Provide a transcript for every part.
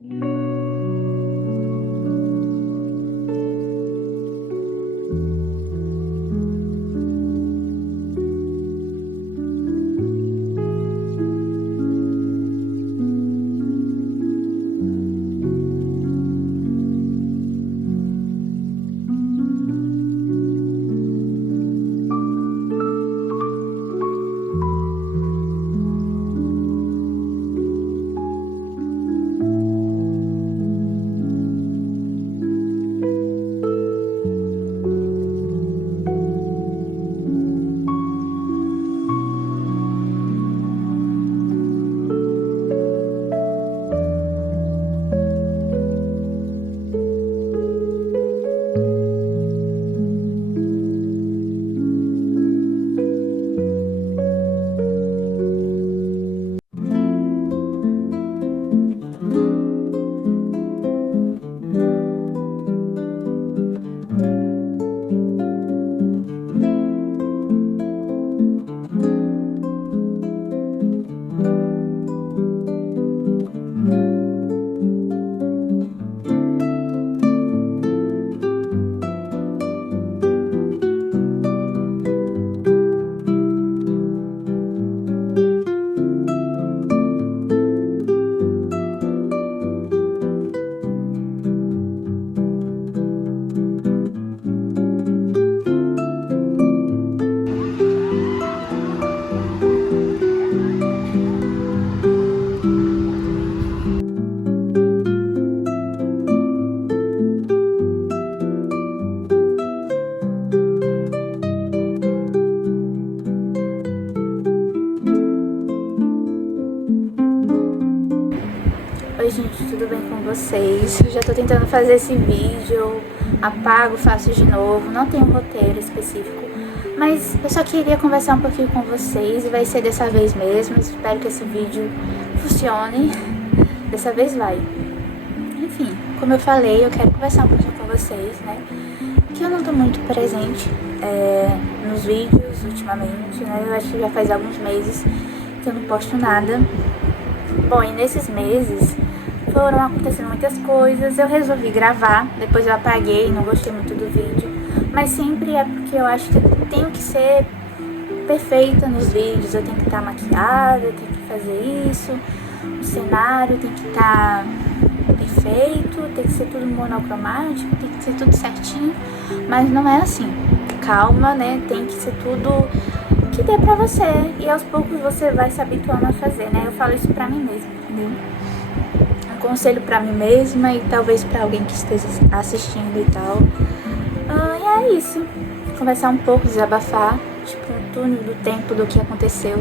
Oi gente, tudo bem com vocês? Eu já tô tentando fazer esse vídeo, apago, faço de novo, não tem um roteiro específico, mas eu só queria conversar um pouquinho com vocês e vai ser dessa vez mesmo. Espero que esse vídeo funcione, dessa vez vai. Enfim, como eu falei, eu quero conversar um pouquinho com vocês, né? Que eu não tô muito presente nos vídeos ultimamente, né? Eu acho que já faz alguns meses que eu não posto nada. Bom, e nesses meses foram acontecendo muitas coisas, eu resolvi gravar, depois eu apaguei, não gostei muito do vídeo, mas sempre é porque eu acho que eu tenho que ser perfeita nos vídeos, eu tenho que estar maquiada, eu tenho que fazer isso, o cenário tem que estar perfeito, tem que ser tudo monocromático, tem que ser tudo certinho, mas não é assim, calma, né, tem que ser tudo que dê pra você, e aos poucos você vai se habituando a fazer, né, eu falo isso pra mim mesma, entendeu? Um conselho pra mim mesma e talvez pra alguém que esteja assistindo e tal. E é isso, conversar um pouco, desabafar, tipo um túnel do tempo do que aconteceu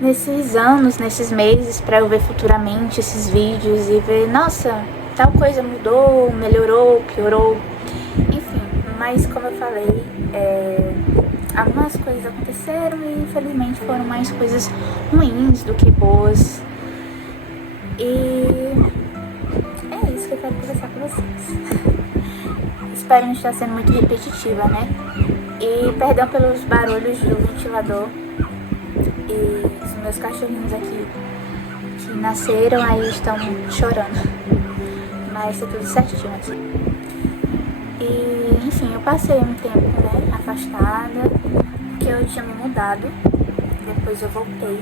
nesses anos, nesses meses, pra eu ver futuramente esses vídeos e ver, nossa, tal coisa mudou, melhorou, piorou, enfim, mas como eu falei, algumas coisas aconteceram e infelizmente foram mais coisas ruins do que boas. E é isso que eu quero conversar com vocês. Espero não estar sendo muito repetitiva, né? E perdão pelos barulhos do ventilador e os meus cachorrinhos aqui que nasceram aí estão chorando. Mas tá tudo certinho aqui. E enfim, eu passei um tempo, né, afastada, porque eu tinha me mudado. Depois eu voltei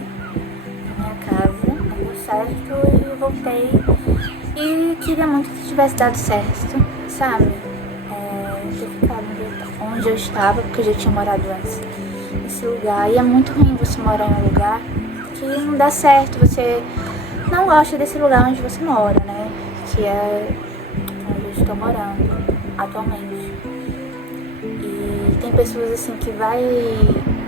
pra minha casa, não deu certo e eu voltei. E queria muito que tivesse dado certo, sabe? Ter ficado onde eu estava, porque eu já tinha morado antes nesse lugar. E é muito ruim você morar em um lugar que não dá certo, você não gosta desse lugar onde você mora, né? Que é onde eu estou morando atualmente. E tem pessoas assim que vai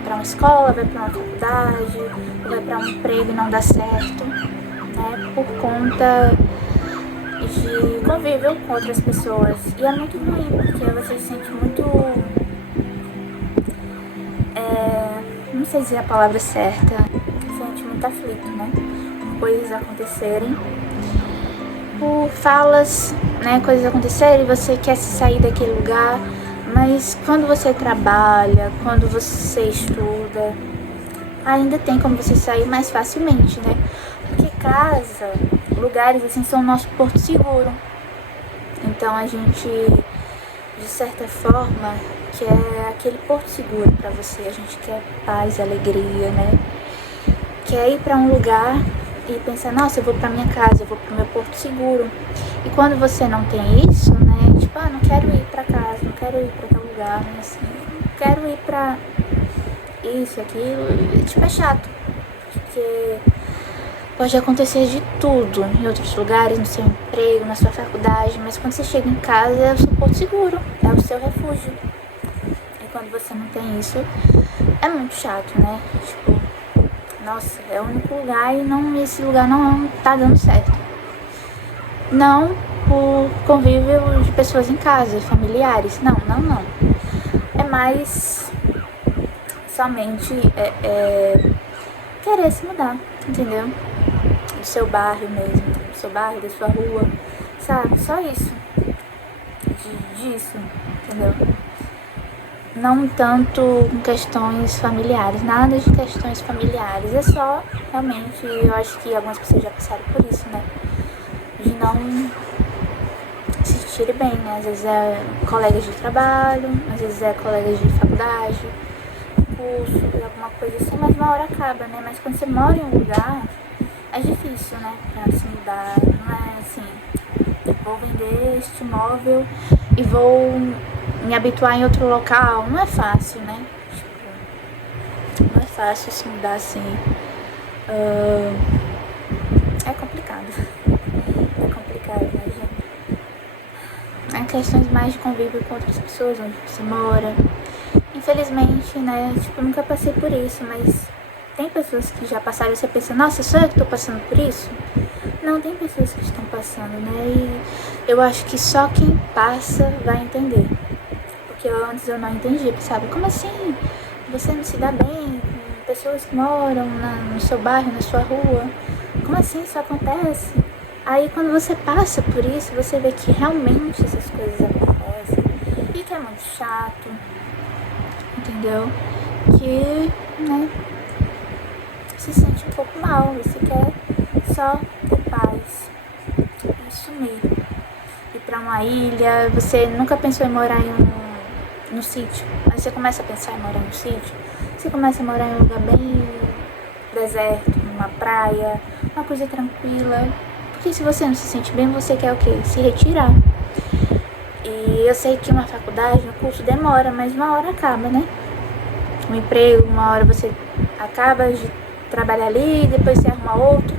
pra uma escola, vai pra uma faculdade, vai pra um emprego e não dá certo, né? Por conta de convívio com outras pessoas. E é muito ruim, porque você se sente muito... não sei se é a palavra certa, se sente muito aflito, né? Por coisas acontecerem, por falas, né? Coisas acontecerem e você quer se sair daquele lugar, mas quando você trabalha, quando você estuda, ainda tem como você sair mais facilmente, né? Porque casa, lugares assim são o nosso porto seguro. Então a gente, de certa forma, quer aquele porto seguro pra você. A gente quer paz, alegria, né? Quer ir pra um lugar e pensar, nossa, eu vou pra minha casa, eu vou pro meu porto seguro. E quando você não tem isso, né? Tipo, não quero ir pra casa, não quero ir pra tal lugar, mas assim, não quero ir pra isso, aquilo. Tipo, é chato. Porque pode acontecer de tudo em outros lugares, no seu emprego, na sua faculdade, mas quando você chega em casa é o seu porto seguro, é o seu refúgio. E quando você não tem isso, é muito chato, né? Tipo, nossa, é o único lugar e esse lugar não tá dando certo. Não por convívio de pessoas em casa, familiares, não. É mais somente querer se mudar, entendeu? Do seu bairro mesmo, do seu bairro, da sua rua, sabe? Só isso. Disso, entendeu? Não tanto com questões familiares, nada de questões familiares. É só, realmente, eu acho que algumas pessoas já passaram por isso, né? De não se sentirem bem, né? Às vezes é colegas de trabalho, às vezes é colegas de faculdade, curso, alguma coisa assim, mas uma hora acaba, né? Mas quando você mora em um lugar, é difícil, né? Pra se mudar, não é assim, vou vender este imóvel e vou me habituar em outro local. Não é fácil, né? Tipo, não é fácil se mudar assim. É complicado. É complicado, né, gente? É questões mais de convívio com outras pessoas, onde você mora. Infelizmente, né? Tipo, eu nunca passei por isso, mas tem pessoas que já passaram e você pensa, nossa, sou eu que tô passando por isso? Não, tem pessoas que estão passando, né? E eu acho que só quem passa vai entender. Porque antes eu não entendia, sabe? Como assim? Você não se dá bem com pessoas que moram no seu bairro, na sua rua? Como assim isso acontece? Aí quando você passa por isso, você vê que realmente essas coisas acontecem. E que é muito chato, entendeu? Que, né, se sente um pouco mal, você quer só ter paz e sumir. Ir pra uma ilha, você nunca pensou em morar no sítio, mas você começa a pensar em morar no sítio, você começa a morar em um lugar bem deserto, numa praia, uma coisa tranquila. Porque se você não se sente bem, você quer o quê? Se retirar. E eu sei que uma faculdade, um curso demora, mas uma hora acaba, né? Um emprego, uma hora você acaba de trabalhar ali, depois você arruma outro.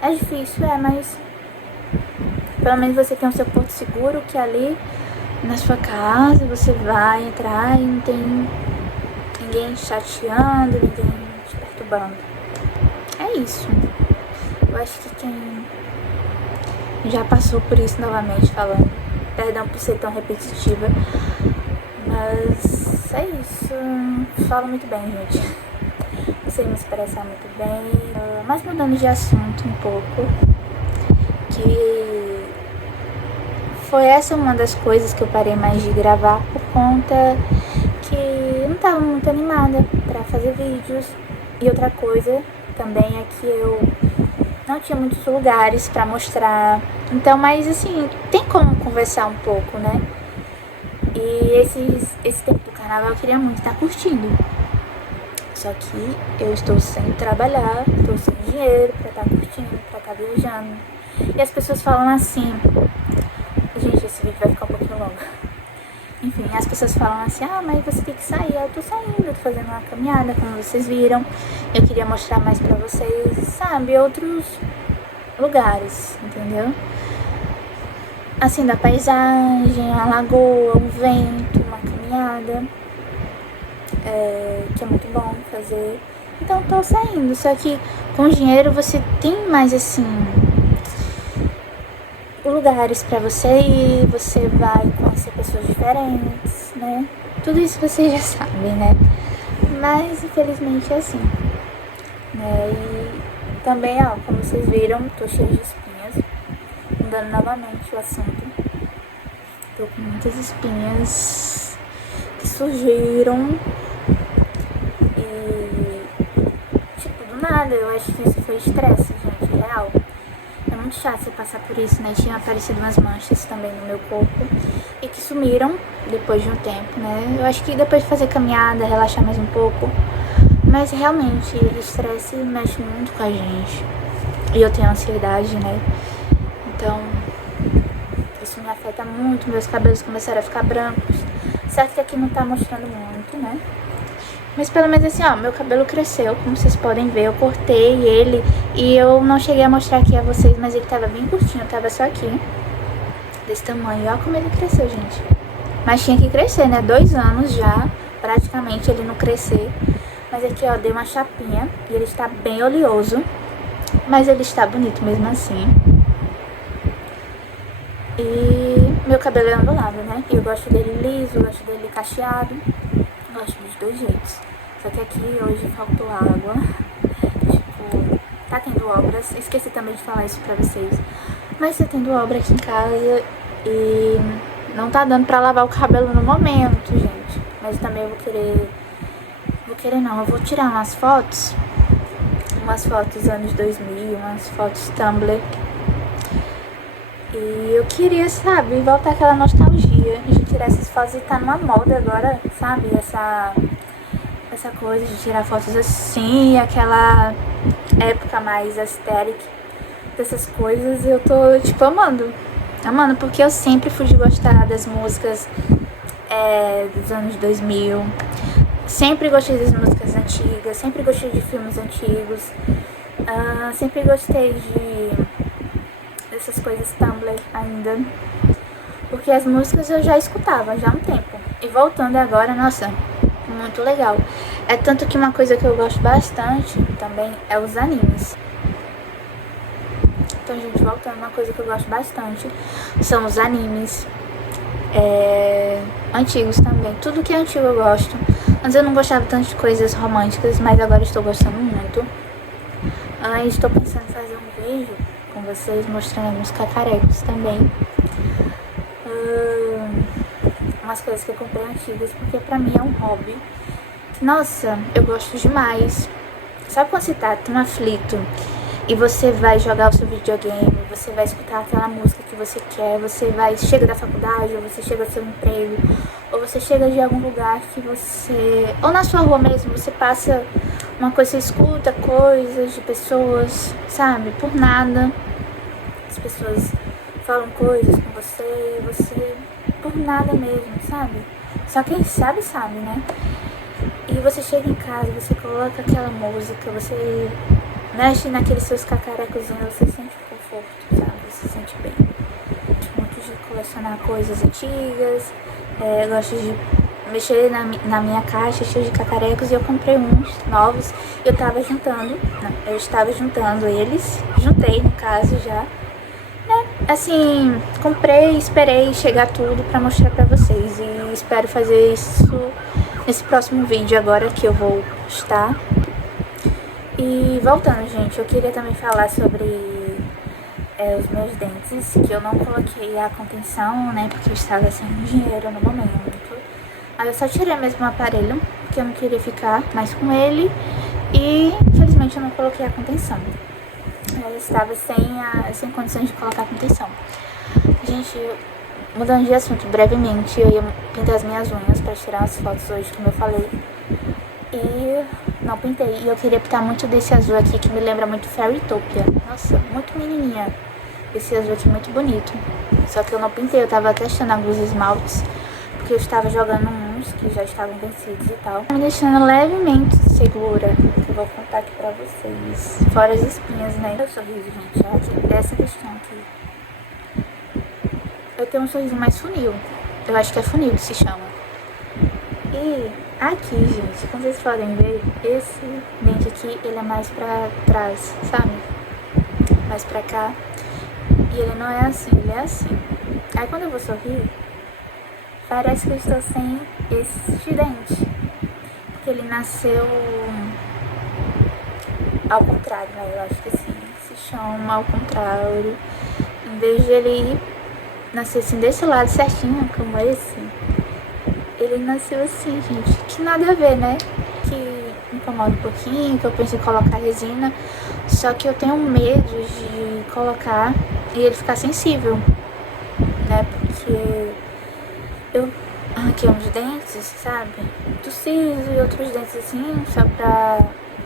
É difícil, mas pelo menos você tem o seu porto seguro, que ali na sua casa você vai entrar e não tem ninguém te chateando, ninguém te perturbando. É isso. Eu acho que quem já passou por isso, novamente falando, perdão por ser tão repetitiva, mas é isso. Falo muito bem, gente. Não sei me expressar muito bem. Mas mudando de assunto um pouco, que foi essa uma das coisas que eu parei mais de gravar por conta que eu não estava muito animada para fazer vídeos. E outra coisa também é que eu não tinha muitos lugares para mostrar. Então, mas assim, tem como conversar um pouco, né? E esse tempo do carnaval eu queria muito estar curtindo. Só que eu estou sem trabalhar, estou sem dinheiro para estar curtindo, para estar viajando. E as pessoas falam assim, gente, esse vídeo vai ficar um pouquinho longo. Enfim, as pessoas falam assim, mas você tem que sair. Eu tô saindo, eu tô fazendo uma caminhada, como vocês viram. Eu queria mostrar mais pra vocês, sabe, outros lugares, entendeu? Assim, da paisagem, a lagoa, um vento, uma caminhada, que é muito bom fazer. Então tô saindo, só que com dinheiro você tem mais assim lugares pra você ir, você vai conhecer pessoas diferentes, né? Tudo isso vocês já sabem, né? Mas infelizmente é assim, né? E também, como vocês viram, tô cheia de espinhas. Mudando novamente o assunto, tô com muitas espinhas que surgiram e, tipo, do nada. Eu acho que isso foi estresse, gente, real. É muito chato você passar por isso, né? Tinha aparecido umas manchas também no meu corpo e que sumiram depois de um tempo, né? Eu acho que depois de fazer caminhada, relaxar mais um pouco. Mas realmente, o estresse mexe muito com a gente. E eu tenho ansiedade, né? Então, isso me afeta muito. Meus cabelos começaram a ficar brancos. Certo que aqui não tá mostrando muito, né? Mas pelo menos assim, ó, meu cabelo cresceu, como vocês podem ver. Eu cortei ele e eu não cheguei a mostrar aqui a vocês, mas ele tava bem curtinho, tava só aqui. Desse tamanho. Olha como ele cresceu, gente. Mas tinha que crescer, né? 2 anos já, praticamente, ele não crescer. Mas aqui, ó, dei uma chapinha e ele está bem oleoso. Mas ele está bonito mesmo assim. E meu cabelo é ondulado, né? Eu gosto dele liso, gosto dele cacheado. Gosto dos dois jeitos. Só que aqui hoje faltou água. Tipo, tá tendo obras. Esqueci também de falar isso pra vocês. Mas tá tendo obra aqui em casa e não tá dando pra lavar o cabelo no momento, gente. Mas também eu vou querer... eu vou tirar umas fotos. Umas fotos anos 2000, umas fotos Tumblr. E eu queria, sabe, voltar aquela nostalgia de tirar essas fotos e tá numa moda agora, sabe? Essa coisa de tirar fotos assim, aquela época mais aesthetic dessas coisas. Eu tô, tipo, amando. Amando, porque eu sempre fui de gostar das músicas dos anos 2000. Sempre gostei das músicas antigas, sempre gostei de filmes antigos. Sempre gostei dessas coisas Tumblr ainda. Porque as músicas eu já escutava já há um tempo. E voltando agora, nossa, muito legal. É tanto que uma coisa que eu gosto bastante também é os animes. Então, gente, voltando, uma coisa que eu gosto bastante são os animes. Antigos também. Tudo que é antigo eu gosto. Antes eu não gostava tanto de coisas românticas, mas agora estou gostando muito. Estou pensando em fazer um vídeo com vocês mostrando alguns cacarecos também. Umas coisas que eu comprei antigas, porque pra mim é um hobby. Nossa, eu gosto demais. Sabe quando você tá tão aflito e você vai jogar o seu videogame, você vai escutar aquela música que você quer, chega da faculdade, ou você chega do seu emprego, ou você chega de algum lugar que você... Ou na sua rua mesmo, você passa uma coisa, você escuta coisas de pessoas, sabe? Por nada. As pessoas falam coisas com você, e você... Por nada mesmo, sabe? Só quem sabe, sabe, né? E você chega em casa, você coloca aquela música, você mexe naqueles seus cacarecozinhos, você sente conforto, sabe? Você se sente bem. Eu gosto de colecionar coisas antigas, gosto de mexer na minha caixa cheia de cacarecos, e eu comprei uns novos. Eu estava juntando eles, juntei no caso já, né? Assim, comprei, esperei chegar tudo pra mostrar pra vocês, e espero fazer isso nesse próximo vídeo agora que eu vou postar. E voltando, gente, eu queria também falar sobre os meus dentes, que eu não coloquei a contenção, né, porque eu estava sem dinheiro no momento. Aí eu só tirei mesmo o aparelho, porque eu não queria ficar mais com ele, e infelizmente eu não coloquei a contenção. Eu estava sem condições de colocar a contenção. Gente, mudando de assunto brevemente, eu ia pintar as minhas unhas pra tirar as fotos hoje, como eu falei. E não pintei. E eu queria pintar muito desse azul aqui, que me lembra muito Fairytopia. Nossa, muito menininha. Esse azul aqui muito bonito. Só que eu não pintei, eu tava testando alguns esmaltes, porque eu estava jogando uns que já estavam vencidos e tal. Me deixando levemente segura, que eu vou contar aqui pra vocês. Fora as espinhas, né? Meu sorriso, gente, olha aqui, essa questão aqui. Eu tenho um sorriso mais funil. Eu acho que é funil que se chama. E aqui, gente, como vocês podem ver, esse dente aqui, ele é mais pra trás, sabe? Mais pra cá. E ele não é assim, ele é assim. Aí quando eu vou sorrir, parece que eu estou sem esse dente. Porque ele nasceu ao contrário, né? Eu acho que assim se chama ao contrário. Em vez de ele nascer assim desse lado certinho, como esse, ele nasceu assim, gente. Que nada a ver, né? Que incomoda um pouquinho, que eu penso em colocar resina. Só que eu tenho medo de colocar e ele ficar sensível, né? Porque eu arranquei uns dentes, sabe? Do siso e outros dentes assim, só pra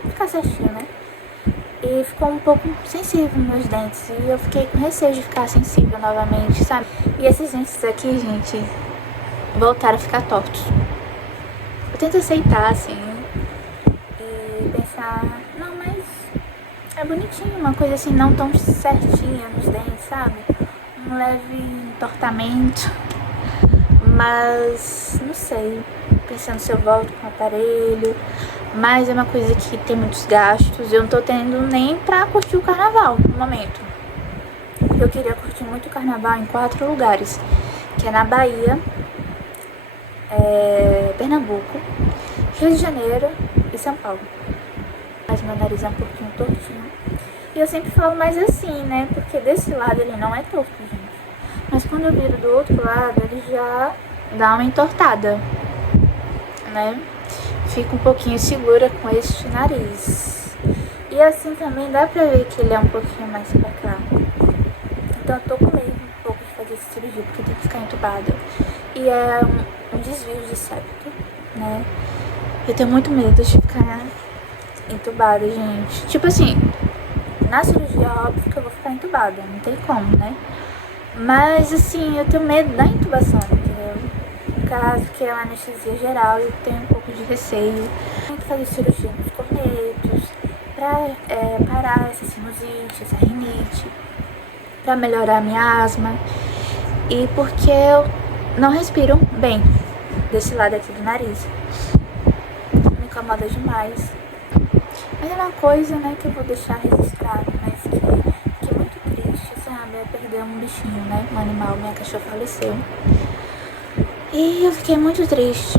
ficar certinho, né? E ficou um pouco sensível meus dentes. E eu fiquei com receio de ficar sensível novamente, sabe? E esses dentes aqui, gente, voltaram a ficar tortos. Eu tento aceitar, assim, e pensar, não, mas é bonitinho, uma coisa assim, não tão certinha nos dentes, sabe? Um leve entortamento. Mas, não sei, pensando se eu volto com o aparelho. Mas é uma coisa que tem muitos gastos. Eu não tô tendo nem pra curtir o carnaval no momento. Eu queria curtir muito o carnaval em 4 lugares. Que é na Bahia, Pernambuco, Rio de Janeiro e São Paulo. Mas meu nariz é um pouquinho tortinho. E eu sempre falo mais assim, né? Porque desse lado ele não é torto, gente. Mas quando eu viro do outro lado, ele já dá uma entortada, né? Fico um pouquinho segura com este nariz. E assim também dá pra ver que ele é um pouquinho mais pra cá. Então eu tô com medo um pouco de fazer essa cirurgia, porque tem que ficar entubada. E é um desvio de septo, né? Eu tenho muito medo de ficar entubada, gente. Tipo assim, na cirurgia, óbvio que eu vou ficar entubada, não tem como, né? Mas assim, eu tenho medo da intubação, entendeu? No caso que é uma anestesia geral, eu tenho um pouco de receio. Tenho que fazer cirurgia nos cornetos, pra parar essa sinusite, essa rinite, pra melhorar a minha asma. E porque eu não respiro bem desse lado aqui do nariz. Me incomoda demais. Mas é uma coisa, né, que eu vou deixar registrado, mas que é muito triste, sabe? É perder um bichinho, né? Um animal, minha cachorra faleceu. E eu fiquei muito triste.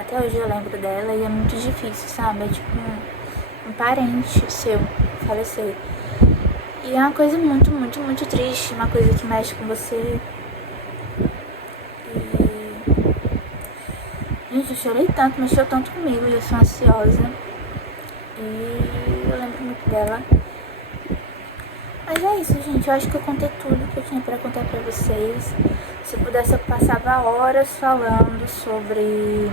Até hoje eu lembro dela e é muito difícil, sabe? É tipo um parente seu falecer. E é uma coisa muito, muito, muito triste. Uma coisa que mexe com você. E... gente, eu chorei tanto, mexeu tanto comigo e eu sou ansiosa. E eu lembro muito dela. Mas é isso, gente. Eu acho que eu contei tudo que eu tinha pra contar pra vocês. Se eu pudesse, eu passava horas falando sobre...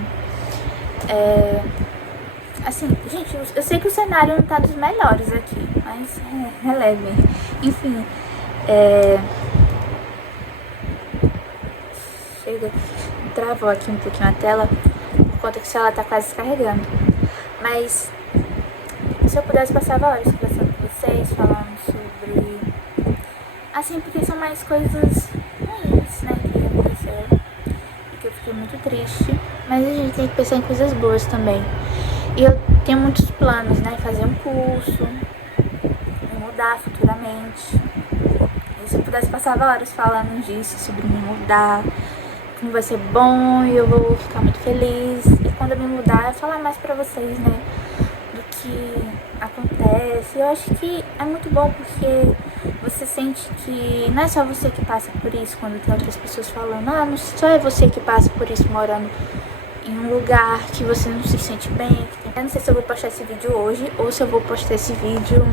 assim, gente, eu sei que o cenário não tá dos melhores aqui, mas releve. Enfim, chega, travou aqui um pouquinho a tela, por conta que o celular tá quase descarregando. Mas se eu pudesse, passava horas conversando com vocês, falando sobre... assim, porque são mais coisas ruins, né, que aconteceram. E que eu fiquei muito triste. Mas a gente tem que pensar em coisas boas também. E eu tenho muitos planos, né, fazer um curso, me mudar futuramente. E se eu pudesse, passava horas falando disso, sobre me mudar, como vai ser bom e eu vou ficar muito feliz. E quando eu me mudar, eu falar mais pra vocês, né, do que acontece. Eu acho que é muito bom porque você sente que não é só você que passa por isso, quando tem outras pessoas falando, não só é você que passa por isso morando em um lugar que você não se sente bem. Eu não sei se eu vou postar esse vídeo hoje ou se eu vou postar esse vídeo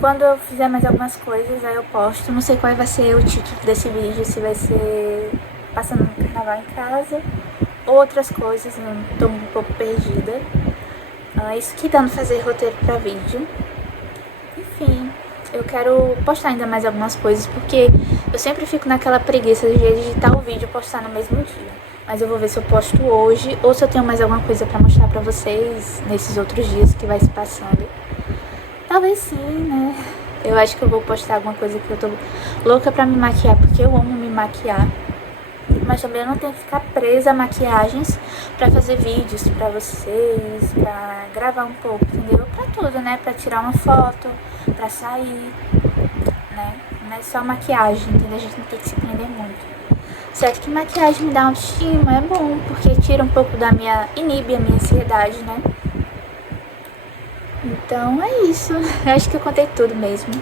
quando eu fizer mais algumas coisas, aí eu posto. Não sei qual vai ser o título desse vídeo, se vai ser passando o carnaval em casa ou outras coisas, eu tô um pouco perdida. Isso que dando fazer roteiro pra vídeo. Enfim, eu quero postar ainda mais algumas coisas, porque eu sempre fico naquela preguiça de editar o vídeo e postar no mesmo dia. Mas eu vou ver se eu posto hoje, ou se eu tenho mais alguma coisa pra mostrar pra vocês nesses outros dias que vai se passando. Talvez sim, né? Eu acho que eu vou postar alguma coisa que eu tô louca pra me maquiar, porque eu amo me maquiar. Mas também eu não tenho que ficar presa a maquiagens pra fazer vídeos pra vocês, pra gravar um pouco, entendeu? Pra tudo, né? Pra tirar uma foto, pra sair, né? Não é só maquiagem, entendeu? A gente não tem que se prender muito. Certo que maquiagem me dá autoestima, é bom, porque tira um pouco da minha... inibe a minha ansiedade, né? Então é isso. Eu acho que eu contei tudo mesmo.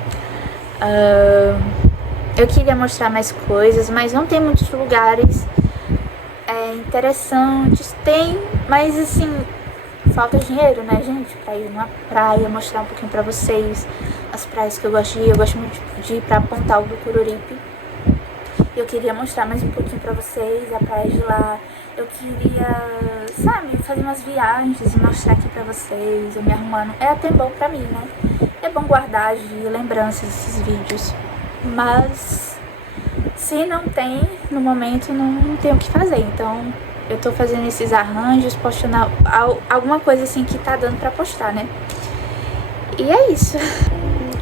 Eu queria mostrar mais coisas, mas não tem muitos lugares interessantes. Tem, mas assim, falta dinheiro, né, gente, pra ir numa praia, mostrar um pouquinho pra vocês as praias que eu gosto de ir. Eu gosto muito de ir pra Pontal do Cururipe. Eu queria mostrar mais um pouquinho pra vocês a praia de lá. Eu queria, sabe, fazer umas viagens e mostrar aqui pra vocês, eu me arrumando. É até bom pra mim, né? É bom guardar de lembranças esses vídeos. Mas se não tem, no momento não tem o que fazer. Então eu tô fazendo esses arranjos, postando alguma coisa assim que tá dando pra postar, né? E é isso.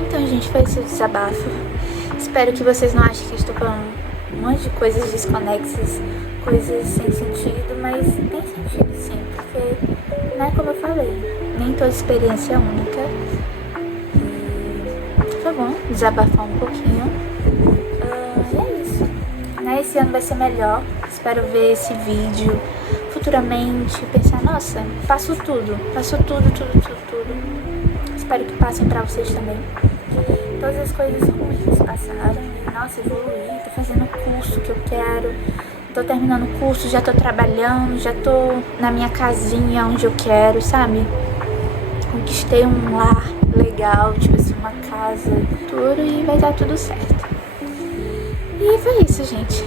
Então, gente, foi esse o desabafo. Espero que vocês não achem que estou falando um monte de coisas desconexas, coisas sem sentido, mas tem sentido sim, porque, né, como eu falei, nem toda experiência é única. E foi bom desabafar um pouquinho. E é isso, né? Esse ano vai ser melhor. Espero ver esse vídeo futuramente, pensar, nossa, passo tudo, tudo. Espero que passem pra vocês também. Todas as coisas ruins passaram e, nossa, evoluí, tô fazendo o curso que eu quero, tô terminando o curso, já tô trabalhando, já tô na minha casinha onde eu quero, sabe? Conquistei um lar legal, tipo assim, uma casa, tudo, e vai dar tudo certo. E foi isso, gente.